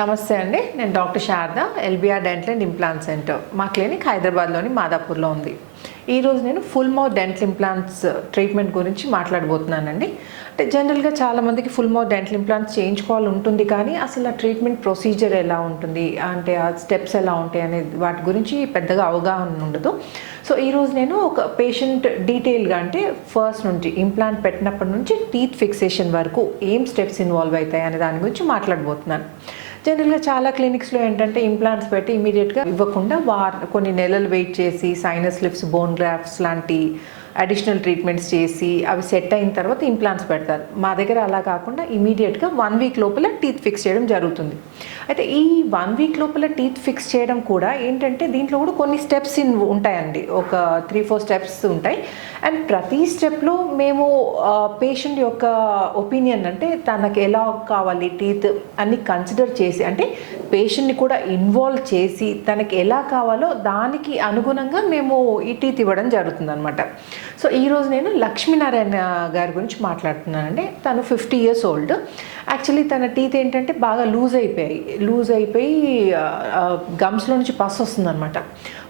నమస్తే అండి. నేను doctor Sharada, LBR dental and implant centre. మా క్లినిక్ హైదరాబాద్లోని మాదాపూర్లో ఉంది. ఈరోజు నేను full mouth dental implants treatment గురించి మాట్లాడబోతున్నానండి. అంటే జనరల్గా చాలామందికి ఫుల్ మౌత్ డెంటల్ ఇంప్లాంట్స్ చేయించుకోవాలి ఉంటుంది, కానీ అసలు ఆ ట్రీట్మెంట్ ప్రొసీజర్ ఎలా ఉంటుంది, అంటే ఆ స్టెప్స్ ఎలా ఉంటాయి అనేది వాటి గురించి పెద్దగా అవగాహన ఉండదు. సో ఈరోజు నేను ఒక పేషెంట్ డీటెయిల్గా, అంటే ఫస్ట్ నుంచి ఇంప్లాంట్ పెట్టినప్పటి నుంచి టీత్ ఫిక్సేషన్ వరకు ఏం స్టెప్స్ ఇన్వాల్వ్ అవుతాయి అనే దాని గురించి మాట్లాడబోతున్నాను. జనరల్గా చాలా క్లినిక్స్లో ఏంటంటే ఇంప్లాంట్స్ పెట్టి ఇమీడియట్గా ఇవ్వకుండా కొన్ని నెలలు వెయిట్ చేసి సైనస్ లిప్స్, బోన్ గ్రాఫ్ట్స్ లాంటి అడిషనల్ ట్రీట్మెంట్స్ చేసి అవి సెట్ అయిన తర్వాత ఇంప్లాంట్స్ పెడతారు. మా దగ్గర అలా కాకుండా ఇమీడియట్గా 1 వీక్ లోపల టీత్ ఫిక్స్ చేయడం జరుగుతుంది. అయితే ఈ 1 వీక్ లోపల టీత్ ఫిక్స్ చేయడం కూడా ఏంటంటే దీంట్లో కూడా కొన్ని స్టెప్స్ ఉంటాయండి. ఒక 3-4 స్టెప్స్ ఉంటాయి. అండ్ ప్రతి స్టెప్లో మేము పేషెంట్ యొక్క ఒపీనియన్, అంటే తనకు ఎలా కావాలి టీత్ అన్ని కన్సిడర్ చేసి, అంటే పేషెంట్ని కూడా ఇన్వాల్వ్ చేసి తనకి ఎలా కావాలో దానికి అనుగుణంగా మేము ఈ టీత్ ఇవ్వడం జరుగుతుంది అనమాట. సో ఈరోజు నేను లక్ష్మీనారాయణ గారి గురించి మాట్లాడుతున్నానండి. తను 50 years ఓల్డ్. యాక్చువల్లీ తన టీత్ ఏంటంటే బాగా లూజ్ అయిపోయి గమ్స్లో నుంచి పస్ వస్తుందన్నమాట.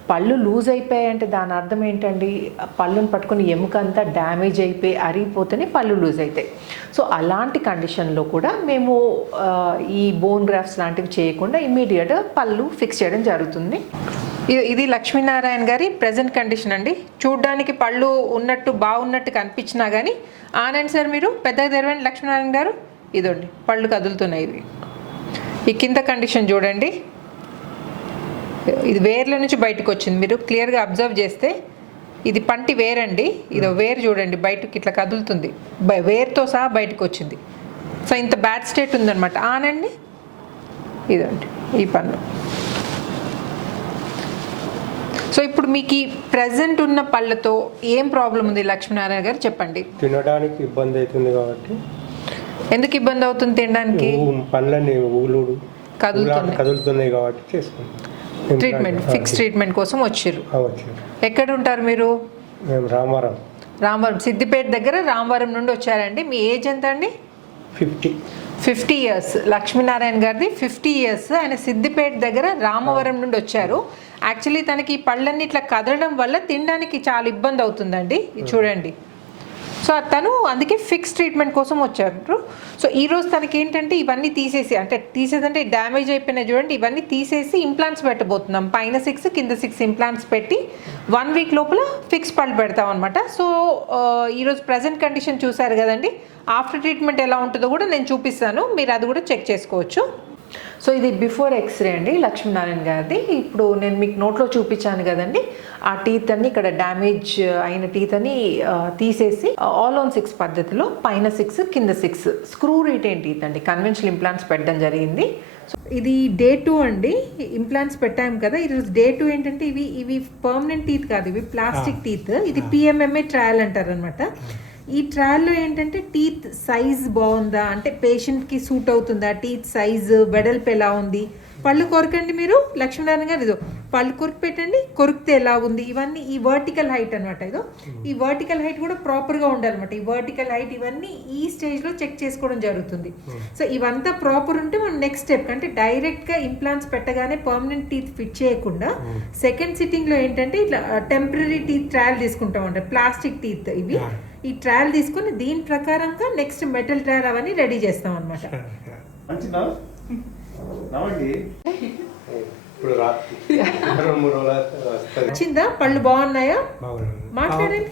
పళ్ళు లూజ్ అయిపోయాయి అంటే దాని అర్థం ఏంటండి, పళ్ళుని పట్టుకుని ఎముకంతా డ్యామేజ్ అయిపోయి అరిగిపోతేనే పళ్ళు లూజ్ అవుతాయి. సో అలాంటి కండిషన్లో కూడా మేము ఈ బోన్ గ్రాఫ్ట్స్ లాంటివి చేయకుండా ఇమ్మీడియట్గా పళ్ళు ఫిక్స్ చేయడం జరుగుతుంది. ఇది లక్ష్మీనారాయణ గారి ప్రజెంట్ కండిషన్ అండి. చూడ్డానికి పళ్ళు ఉన్నట్టు బాగున్నట్టు కనిపించినా కానీ ఆనంద్ సార్ మీరు పెద్దగా తెరవండి. లక్ష్మీనారాయణ గారు ఇదండి పళ్ళు కదులుతున్నాయి. ఇవి ఈ కింద కండిషన్ చూడండి, ఇది వేర్ల నుంచి బయటకు వచ్చింది. మీరు క్లియర్గా అబ్జర్వ్ చేస్తే ఇది పంటి వేరండి. ఇది వేరు చూడండి బయటకు ఇట్లా కదులుతుంది, వేరుతో సహా బయటకు వచ్చింది. సో ఇంత బ్యాడ్ స్టేట్ ఉందన్నమాట. ఆనండి ఇదండి ఈ పన్ను. సో ఇప్పుడు మీకు ఈ ప్రజెంట్ ఉన్న పళ్ళతో ఏం ప్రాబ్లం ఉంది లక్ష్మీనారాయణ గారు చెప్పండి. తినడానికి ఇబ్బంది అవుతుంది కాబట్టి. ఎందుకు ఇబ్బంది అవుతుంది తినడానికి? పళ్ళని కదులుతున్నాయి కాబట్టి చేసుకుంటాం. ట్రీట్మెంట్ ఫిక్స్ ట్రీట్మెంట్ కోసం వచ్చారు. ఎక్కడ ఉంటారు మీరు? మేము రామవరం సిద్దిపేట దగ్గర రామవరం నుండి వచ్చారండి. మీ ఏజ్ ఎంత అండి? 50 years. లక్ష్మీనారాయణ గారిది 50 years. ఆయన సిద్దిపేట దగ్గర రామవరం నుండి వచ్చారు. యాక్చువల్లీ తనకి ఈ పళ్ళన్నీ ఇట్లా కదలడం వల్ల తినడానికి చాలా ఇబ్బంది అవుతుందండి. చూడండి. సో తను అందుకే ఫిక్స్ ట్రీట్మెంట్ కోసం వచ్చారు. సో ఈరోజు తనకి ఏంటంటే ఇవన్నీ తీసేదంటే డ్యామేజ్ అయిపోయినాయి చూడండి. ఇవన్నీ తీసేసి ఇంప్లాంట్స్ పెట్టబోతున్నాం. పైన 6 కింద 6 ఇంప్లాంట్స్ పెట్టి 1 వీక్ లోపల ఫిక్స్ పళ్ళు పెడతాం అనమాట. సో ఈరోజు ప్రజెంట్ కండిషన్ చూసారు కదండి. ఆఫ్టర్ ట్రీట్మెంట్ ఎలా ఉంటుందో కూడా నేను చూపిస్తాను, మీరు అది కూడా చెక్ చేసుకోవచ్చు. సో ఇది బిఫోర్ ఎక్స్రే అండి లక్ష్మీనారాయణ గారిది. ఇప్పుడు నేను మీకు నోట్లో చూపించాను కదండి, ఆ టీత్ అన్ని ఇక్కడ డ్యామేజ్ అయిన టీత్ అని తీసేసి ఆల్ ఆన్ 6 పద్ధతిలో పైన 6 కింద 6 స్క్రూ రిటైన్ టీత్ అండి కన్వెన్షనల్ ఇంప్లాంట్స్ పెట్టడం జరిగింది. సో ఇది డే 2 అండి. ఇంప్లాంట్స్ పెట్టాము కదా, ఈరోజు డే 2 ఏంటంటే ఇవి పర్మనెంట్ టీత్ కాదు, ఇవి ప్లాస్టిక్ టీత్. ఇది PMMA ట్రయల్ అంటారు అనమాట. ఈ ట్రయల్లో ఏంటంటే టీత్ సైజ్ బాగుందా, అంటే పేషెంట్కి సూట్ అవుతుందా, టీత్ సైజు వెడల్పు ఎలా ఉంది, పళ్ళు కొరకండి మీరు లక్ష్మీనారాయణ గారు. ఇదో పళ్ళు కొరికి పెట్టండి, కొరికితే ఎలా ఉంది, ఇవన్నీ ఈ వర్టికల్ హైట్ అనమాట. ఇదో ఈ వర్టికల్ హైట్ కూడా ప్రాపర్గా ఉండాలన్నమాట. ఈ వర్టికల్ హైట్ ఇవన్నీ ఈ స్టేజ్లో చెక్ చేసుకోవడం జరుగుతుంది. సో ఇవంతా ప్రాపర్ ఉంటే మనం నెక్స్ట్ స్టెప్, అంటే డైరెక్ట్గా ఇంప్లాంట్స్ పెట్టగానే పర్మనెంట్ టీత్ ఫిట్ చేయకుండా సెకండ్ సిట్టింగ్లో ఏంటంటే ఇట్లా టెంపరీ టీత్ ట్రయల్ తీసుకుంటాం అంటే ప్లాస్టిక్ టీత్ ఇవి. ఈ ట్రయల్ తీసుకుని దీని ప్రకారంగా నెక్స్ట్ మెటల్ ట్రయల్ అవన్నీ రెడీ చేస్తాం అనమాట. వచ్చిందా? పళ్ళు బాగున్నాయా? మాట్లాడండి.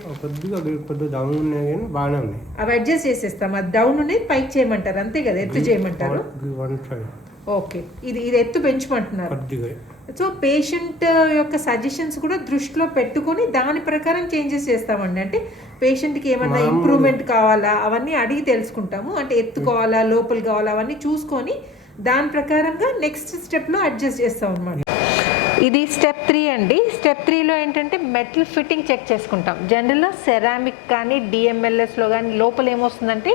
అవి అడ్జస్ట్ చేసేస్తాం. అది డౌన్ అనేది పైకి చేయమంటారు అంతే కదా, ఎత్తు చేయమంటారు. ఓకే, ఇది ఎత్తు పెంచమంటున్నారు. సో పేషెంట్ యొక్క సజెషన్స్ కూడా దృష్టిలో పెట్టుకొని దాని ప్రకారం చేంజెస్ చేస్తామండి. అంటే పేషెంట్కి ఏమన్నా ఇంప్రూవ్మెంట్ కావాలా అవన్నీ అడిగి తెలుసుకుంటాము. అంటే ఎత్తు కావాలా, లోపల కావాలా అవన్నీ చూసుకొని దాని ప్రకారంగా నెక్స్ట్ స్టెప్లో అడ్జస్ట్ చేస్తాం అనమాట. ఇది స్టెప్ 3 అండి. స్టెప్ 3లో ఏంటంటే మెటల్ ఫిట్టింగ్ చెక్ చేసుకుంటాం. జనరల్గా సెరామిక్ కానీ DMLSలో కానీ లోపల ఏమొస్తుందంటే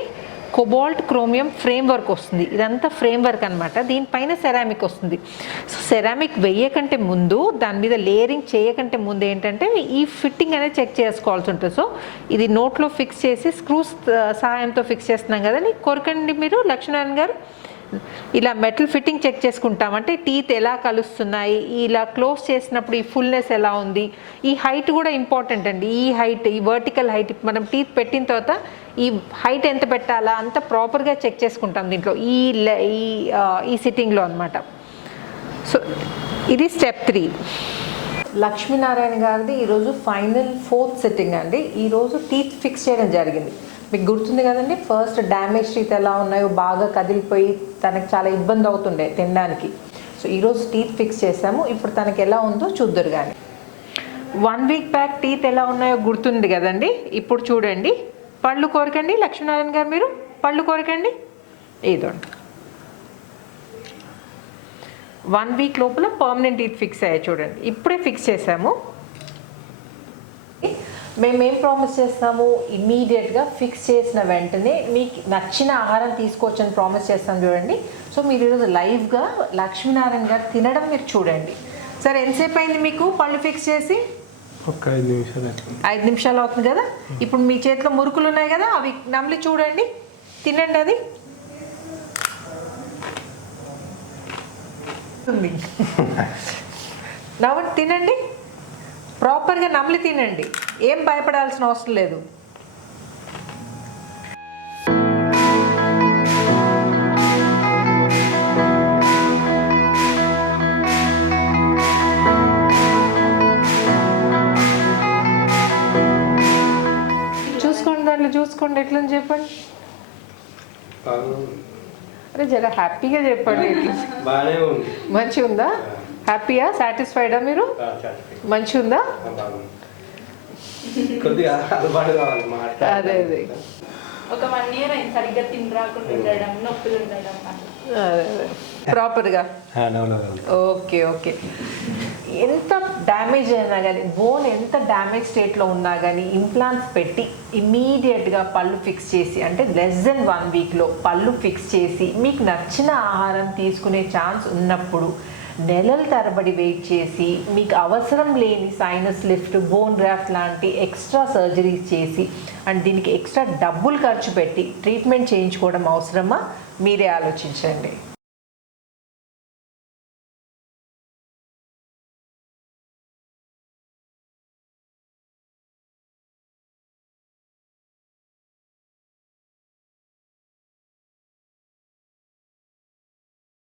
కోబాల్ట్ క్రోమియం ఫ్రేమ్ వర్క్ వస్తుంది. ఇదంతా ఫ్రేమ్ వర్క్ అనమాట. దీనిపైన సెరామిక్ వస్తుంది. సో సెరామిక్ వేయకంటే ముందు, దాని మీద లేయరింగ్ చేయకంటే ముందు ఏంటంటే ఈ ఫిట్టింగ్ అనేది చెక్ చేసుకోవాల్సి ఉంటుంది. సో ఇది నోట్లో ఫిక్స్ చేసి స్క్రూస్ సహాయంతో ఫిక్స్ చేస్తున్నాం కదండి. కొరకండి మీరు లక్ష్మీనారాయణ గారు. ఇలా మెటల్ ఫిట్టింగ్ చెక్ చేసుకుంటాం, అంటే టీత్ ఎలా కలుస్తున్నాయి, ఇలా క్లోజ్ చేసినప్పుడు ఈ ఫుల్నెస్ ఎలా ఉంది. ఈ హైట్ కూడా ఇంపార్టెంట్ అండి. ఈ హైట్, ఈ వర్టికల్ హైట్ మనం టీత్ పెట్టిన తర్వాత ఈ హైట్ ఎంత పెట్టాలా అంత ప్రాపర్గా చెక్ చేసుకుంటాం దీంట్లో, ఈ సిట్టింగ్లో అనమాట. సో ఇది స్టెప్ 3. లక్ష్మీనారాయణ గారిది ఈరోజు ఫైనల్ 4th సిట్టింగ్ అండి. ఈరోజు టీత్ ఫిక్స్ చేయడం జరిగింది. మీకు గుర్తుంది కదండి, ఫస్ట్ డ్యామేజ్ టీత్ ఎలా ఉన్నాయో బాగా కదిలిపోయి తనకు చాలా ఇబ్బంది అవుతుండే తినడానికి. సో ఈరోజు టీత్ ఫిక్స్ చేసాము. ఇప్పుడు తనకి ఎలా ఉందో చూద్దరు కానీ. 1 వీక్ బ్యాక్ టీత్ ఎలా ఉన్నాయో గుర్తుంది కదండి. ఇప్పుడు చూడండి, పళ్ళు కోరకండి లక్ష్మీనారాయణ గారు, మీరు పళ్ళు కోరకండి. ఇదండి 1 వీక్ లోపల పర్మనెంట్ టీత్ ఫిక్స్ అయ్యాయి చూడండి. ఇప్పుడే ఫిక్స్ చేసాము. మేమేం ప్రామిస్ చేస్తాము, ఇమీడియట్గా ఫిక్స్ చేసిన వెంటనే మీకు నచ్చిన ఆహారం తీసుకోవచ్చని ప్రామిస్ చేస్తాం చూడండి. సో మీరు ఈరోజు లైవ్గా లక్ష్మీనారాయణ గారు తినడం మీరు చూడండి. సరే, ఎంతసేపు అయింది మీకు పళ్ళు ఫిక్స్ చేసి? ఒక 5 నిమిషాలు. 5 నిమిషాలు అవుతుంది కదా. ఇప్పుడు మీ చేతిలో మురుకులు ఉన్నాయి కదా, అవి నమిలి చూడండి, తినండి. అది నవ్వండి, తినండి, ప్రాపర్గా నమిలి తినండి, ఏం భయపడాల్సిన అవసరం లేదు. చూసుకోండి, దాంట్లో చూసుకోండి ఎట్లని చెప్పండి. అరే జర హ్యాపీగా చెప్పండి. బాగానే ఉంది. మంచిగా ఉందా? హ్యాపీయా? సాటిస్ఫైడా మీరు? మంచిగా ఉందా? కొద్దిగా అలవాటు కావాలి మాట. అదే అదే ఒక 1 year అయింది సరిగ్గా తిని రాకుండా ఉండడం, నొప్పులు ఉండడం. అదే ప్రాపర్గా. Okay okay. ఎంత డ్యామేజ్ అయినా కానీ, బోన్ ఎంత డ్యామేజ్ స్టేట్లో ఉన్నా కానీ ఇంప్లాంట్స్ పెట్టి ఇమ్మీడియట్గా పళ్ళు ఫిక్స్ చేసి, అంటే లెస్ దెన్ 1 వీక్లో పళ్ళు ఫిక్స్ చేసి మీకు నచ్చిన ఆహారం తీసుకునే ఛాన్స్ ఉన్నప్పుడు నెలల తరబడి వెయిట్ చేసి మీకు అవసరం లేని సైనస్ లిఫ్ట్, బోన్ గ్రాఫ్ట్ లాంటి ఎక్స్ట్రా సర్జరీస్ చేసి అండ్ దీనికి ఎక్స్ట్రా డబ్బులు ఖర్చు పెట్టి ట్రీట్మెంట్ చేయించుకోవడం అవసరమా? మీరే ఆలోచించండి.